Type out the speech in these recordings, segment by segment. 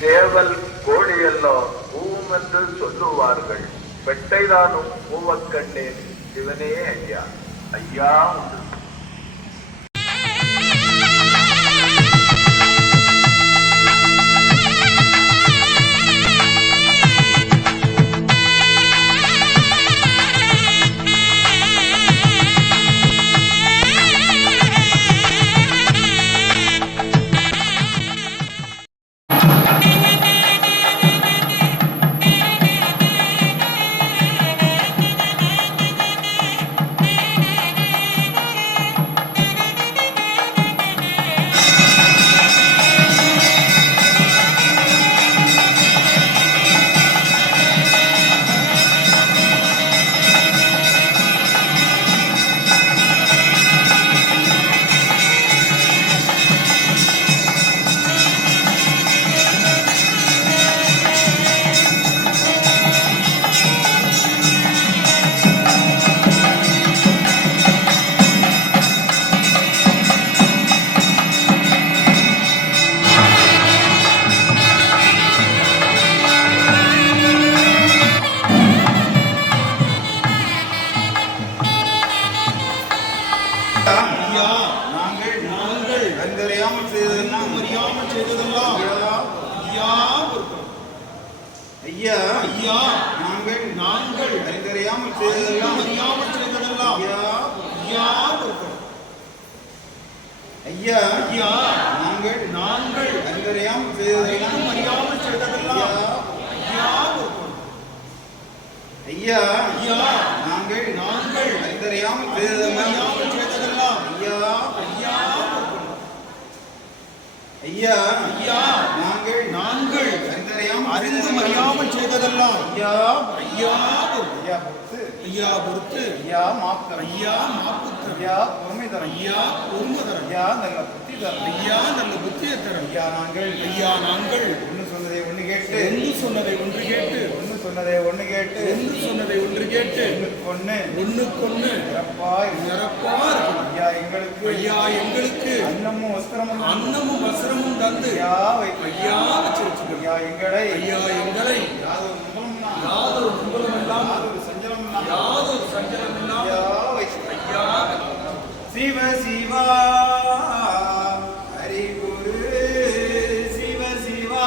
சேவல் கோழியெல்லாம் பூவும் என்று சொல்லுவார்கள். பெட்டைதானும் பூவக்கண்ணேன் சிவனே ஐயா. ஐயா உண்டு. ஐயா ஐயா நாங்கள் நாங்கள் அறிந்தறியாமல் செய்ததெல்லாம் அறியாமல் செய்ததெல்லாம் ஐயா ஐயா ஐயா நாங்கள் நாங்கள் அறிந்தறியாமல் செய்ததெல்லாம் அறியாமல் செய்ததெல்லாம் ஐயா ஐயா நாங்கள் நாங்கள் அறிந்தறியாமல் செய்ததெல்லாம் அறியாமல் செய்ததெல்லாம் ஐயா ஐயா நாங்கள் நாங்கள் அறிந்தும் அறியாமல் செய்ததெல்லாம் ஐயா ஐயா ஐயா பொறுத்து ஐயா பொறுத்து ஐயா மாப்பு ஐயா மாப்பு ஐயா பொறுமை தரம் ஐயா பொறுமை தரம் ஐயா நல்ல புத்தி தரம் ஐயா நல்ல புத்தியை தரம் ஐயா நாங்கள் ஒன்று சொன்னதை ஒன்று கேட்டு ஒன்று சொன்னதை ஒன்று கேட்டு ஒன்று சொன்னதை ஒன்று கேட்டு ஒன்று சொன்னதை ஒன்று கேட்டு ஒன்றுக்கொன்று சிறப்பாய் ஐயா எங்களுக்கு அன்னமும் வஸ்திரமும் தந்து ஐயா வச்சிருச்சு ஐயா எங்களை யாதொரு முன்பலம் எல்லாம் யாதொரு சஞ்சலம் எல்லாம் ஐயா சிவ சிவா ஹரி குரு சிவ சிவா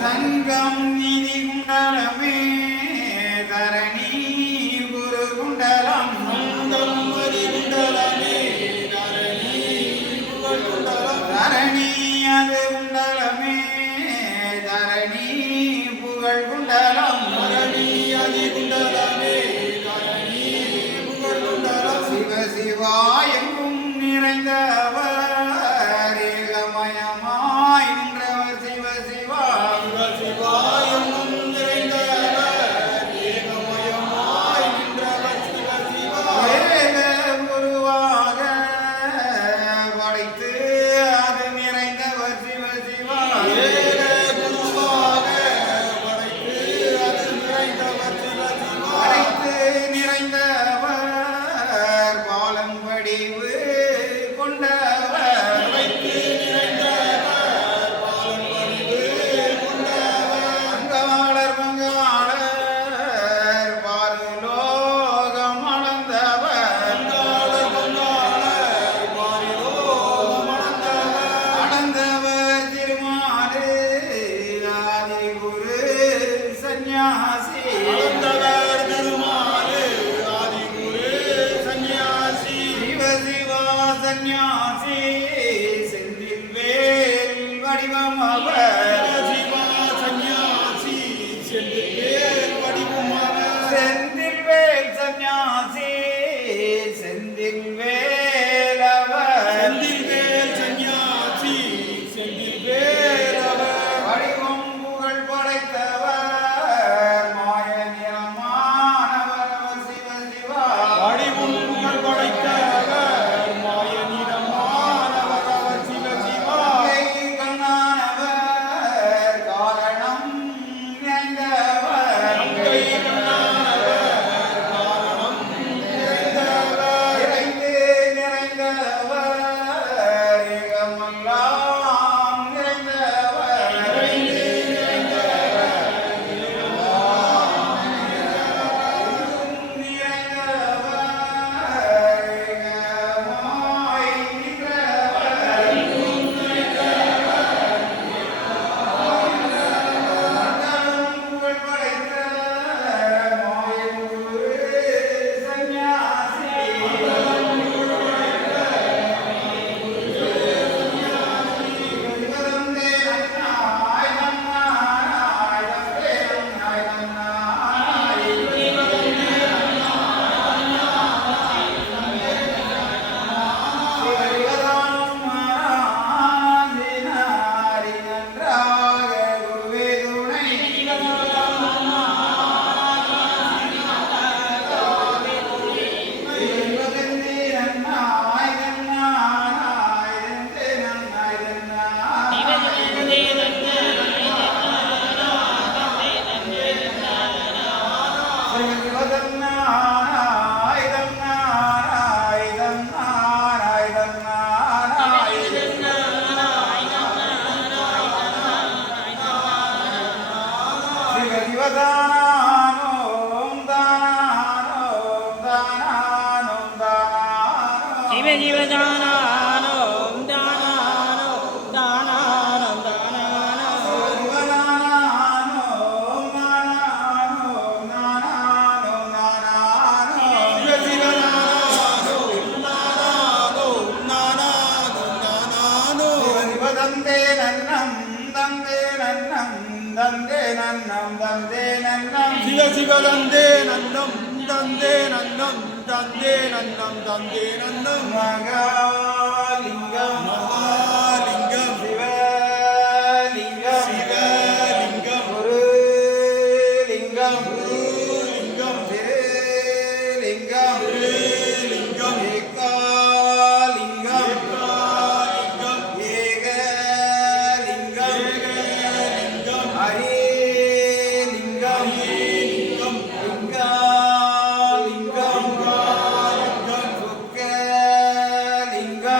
சங்கம் நிதி குண்டலமே தரணி குரு குண்டலம் சங்கம் நிதி குண்டலமே தரணி குரு குண்டலம் தரணி அது குண்டலமே தரணி புகழ் குண்டலம் தரணி அதி குண்டலமே தரணி புகழ் குண்டலம் சிவ சிவா எங்கும் நிறைந்தவர் ஏகமயமாய் நின்றவர் சிவ சிவா சிவ சிவா எங்கும் நிறைந்தவர் ஏகமயமாய் நின்றவர் சிவ சிவா ஏக குருவாக படைத்து அது நிறைந்தவர் சிவ சிவா ஏக குருவாக படைத்து அது நிறைந்தவர் சிவ சிவா படைத்து நிறைந்தவர் பாலம் வடிவு கொண்டவர் படைத்து நிறைந்தவர் பாலம் வடிவு கொண்டவர் பங்காளர் பங்காளர் பாருலோகம் அளந்தவர் பங்காளர் பங்காளர் பாருலோகம் அளந்தவர் அளந்தவர் திருமாலே ஆதி குரு சந்நியாசி அளந்தவர் திருமாலே ஆதி குரு சந்நியாசி சிவ சிவா சந்நியாசி செந்தில் வேல் வடிவம் அவர் சிவா சந்நியாசி செந்தில் வேல் வடிவம் அவர் செந்தில் வேல் சந்நியாசி செந்தில் வேல் அவர் செந்தில் வேல் சந்நியாசி செந்தில் வேல் அவர் வடிவம் புகழ் படைத்தவர் மாய நிறமானவர் அவர் சிவ சிவா வடிவம் புகழ் படைத்தவர் மாய நிறமானவர் அவர் சிவ சிவா கண்ணானவர் காரணம் நிறைந்தவர் கண்ணானவர் காரணம் நிறைந்தவர் நிறைந்து நிறைந்தவர் ஏகமெல்லாம் நிறைந்தவர் நிறைந்து Jive jive danano, danano, danano, danano. தந்தே நன்னம் தந்தே நன்னம் தந்தே நன்னம் தந்தே நன்னம் சிவ சிவ தந்தே நன்னம் தந்தே நன்னம் தந்தே நன்னம் தந்தே நன்னம் மகாலிங்கம் மகாலிங்கம் சிவலிங்கம் சிவலிங்கம் குருலிங்கம் குருலிங்கம் திருலிங்கம் திருலிங்கம் ஏகாலிங்கம் ஏகாலிங்கம் ஏகலிங்கம் ஏகலிங்கம் ஹரிலிங்கம் ஹரிலிங்கம் லிங்காலிங்கம் லிங்காலிங்கம் சுக்கலிங்கம்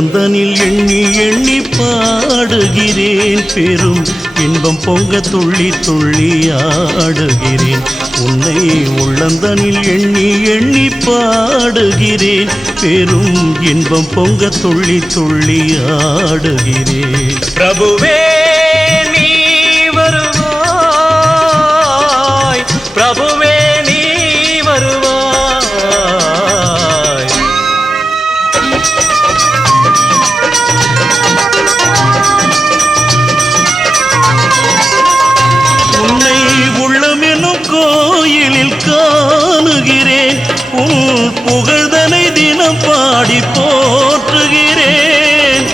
உள்ளந்தனில் எண்ணி எண்ணி பாடுகிறேன் பெரும் இன்பம் பொங்க துள்ளி துள்ளி ஆடுகிறேன் உன்னை உள்ளந்தனில் எண்ணி எண்ணி பாடுகிறேன் பெரும் இன்பம் பொங்க துள்ளி துள்ளி ஆடுகிறேன் பிரபுவே நீ வருவாய் பிரபுவே நீ வருவாய் உன்னை உள்ளமெனும் கோயிலில் காணுகிறேன் உன் புகழ்தனை தினம் பாடி போற்றுகிறேன்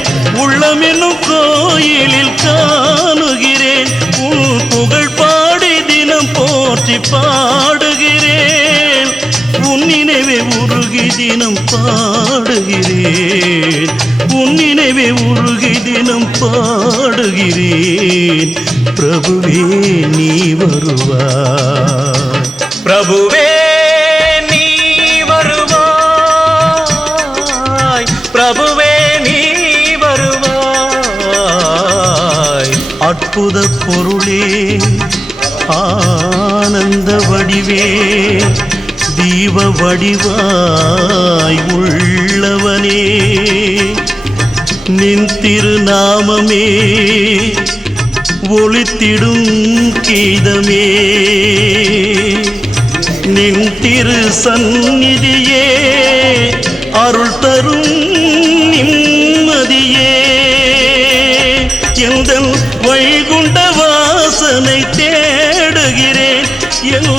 உள்ளமெனும் கோயிலில் காணுகிறேன் உன் புகழ் பாடி தினம் போற்றி பாடுகிறேன் உன் நினைவே உருகி தினம் பாடுகிறேன் உன் நினைவே உருகி தினம் பாடுகிறேன் பிரபுவே நீ வருவாய் பிரபுவே நீ வருவாய் பிரபுவே நீ வருவாய் அற்புத பொருளே ஆனந்த வடிவே தீப வடிவாய் உள்ளவனே நின் திருநாமமே ஒளித்திடும் கீதமே நின் திரு சந்நிதியே அருள் தரும் நிம்மதியே எந்தன் வைகுண்ட வாசனை தேடுகிறேன் என்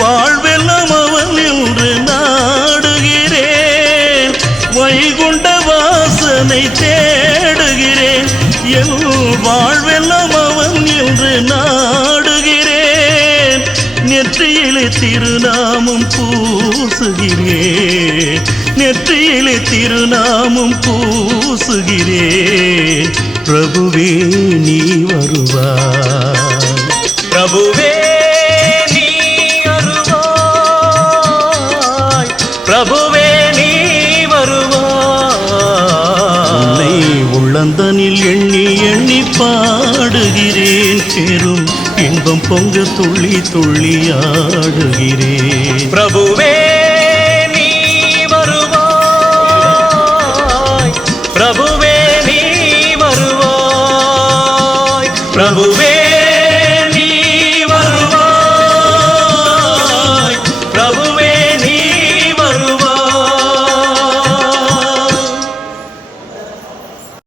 வாழ்வெல்லாம் அவன் என்று நாடுகிறேன் வைகுண்ட வாசனை தேடுகிறேன் என் வாழ்வெல்லாம் அவன் என்று நாடுகிறேன் நெற்றியிலே திருநாமம் பூசுகிறேன் நெற்றியிலே திருநாமம் பூசுகிறேன் பிரபுவே நீ வருவாய் பிரபுவே நீ வருவாய் பிரபுவே நீ வருவாய் உன்னை உள்ளந்தனில் எண்ணி எண்ணி பாடுகிறேன் பெரும் இன்பம் பொங்க துள்ளி துள்ளி ஆடுகிறேன் பிரபுவே நீ வருவாய் பிரபுவே